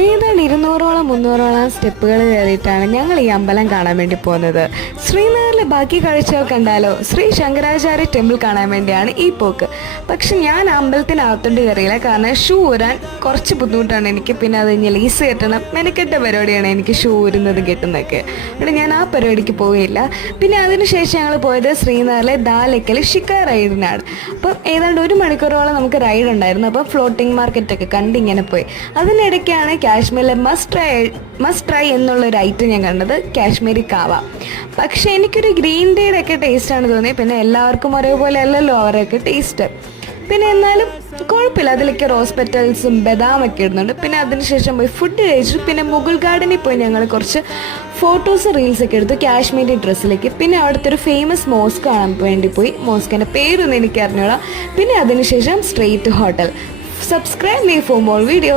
ഏതാണ്ട് 200ഓളം 300ഓളം സ്റ്റെപ്പുകൾ കയറിയിട്ടാണ് ഞങ്ങൾ ഈ അമ്പലം കാണാൻ വേണ്ടി പോകുന്നത്. ശ്രീനഗറിലെ ബാക്കി കാഴ്ചകൾ കണ്ടാലോ? ശ്രീ ശങ്കരാചാര്യ ടെമ്പിൾ കാണാൻ വേണ്ടിയാണ് ഈ പോക്ക്. പക്ഷെ ഞാൻ അമ്പലത്തിനകത്തോട്ട് കയറിയില്ല, കാരണം ഷൂ ഊരാൻ കുറച്ച് ബുദ്ധിമുട്ടാണ് എനിക്ക്. പിന്നെ അത് കഴിഞ്ഞ് ലീസ് കെട്ടണം, മെനക്കെട്ട പരിപാടിയാണ് എനിക്ക് ഷൂ ഊരുന്നതും കെട്ടുന്നതൊക്കെ. അവിടെ ഞാൻ ആ പരിപാടിക്ക് പോയില്ല. പിന്നെ അതിനുശേഷം ഞങ്ങൾ പോയത് ശ്രീനഗറിലെ ദാലക്കൽ ഷിക്കാർ റൈഡിനാണ്. അപ്പം ഏതാണ്ട് 1 മണിക്കൂറോളം നമുക്ക് റൈഡ് ഉണ്ടായിരുന്നു. അപ്പം ഫ്ലോട്ടിംഗ് മാർക്കറ്റൊക്കെ കണ്ടിങ്ങനെ പോയി. അതിനിടയ്ക്കാണ് കാശ്മീരിലെ മസ്റ്റ് ട്രൈ എന്നുള്ളൊരു ഐറ്റം ഞാൻ കണ്ടത്, കാശ്മീരി കാവ. പക്ഷേ എനിക്കൊരു ഗ്രീൻ ടീയുടെ ഒക്കെ ടേസ്റ്റാണ് തോന്നിയത്. പിന്നെ എല്ലാവർക്കും ഒരേപോലെ അല്ലല്ലോ അവരൊക്കെ ടേസ്റ്റ്. പിന്നെ എന്നാലും കുഴപ്പമില്ല, അതിലേക്ക് റോസ് പെറ്റൽസും ബദാമൊക്കെ ഇടുന്നുണ്ട്. പിന്നെ അതിനുശേഷം പോയി ഫുഡ് കഴിച്ചു. പിന്നെ മുഗൾ ഗാർഡനിൽ പോയി ഞങ്ങൾ കുറച്ച് ഫോട്ടോസ് റീൽസൊക്കെ എടുത്തു കാശ്മീരി ഡ്രസ്സിലേക്ക്. പിന്നെ അവിടുത്തെ ഒരു ഫേമസ് മോസ്ക് കാണാൻ വേണ്ടി പോയി. മോസ്കിൻ്റെ പേരൊന്നും എനിക്ക് അറിഞ്ഞോളാം. പിന്നെ അതിനുശേഷം straight hotel. Subscribe me for more video.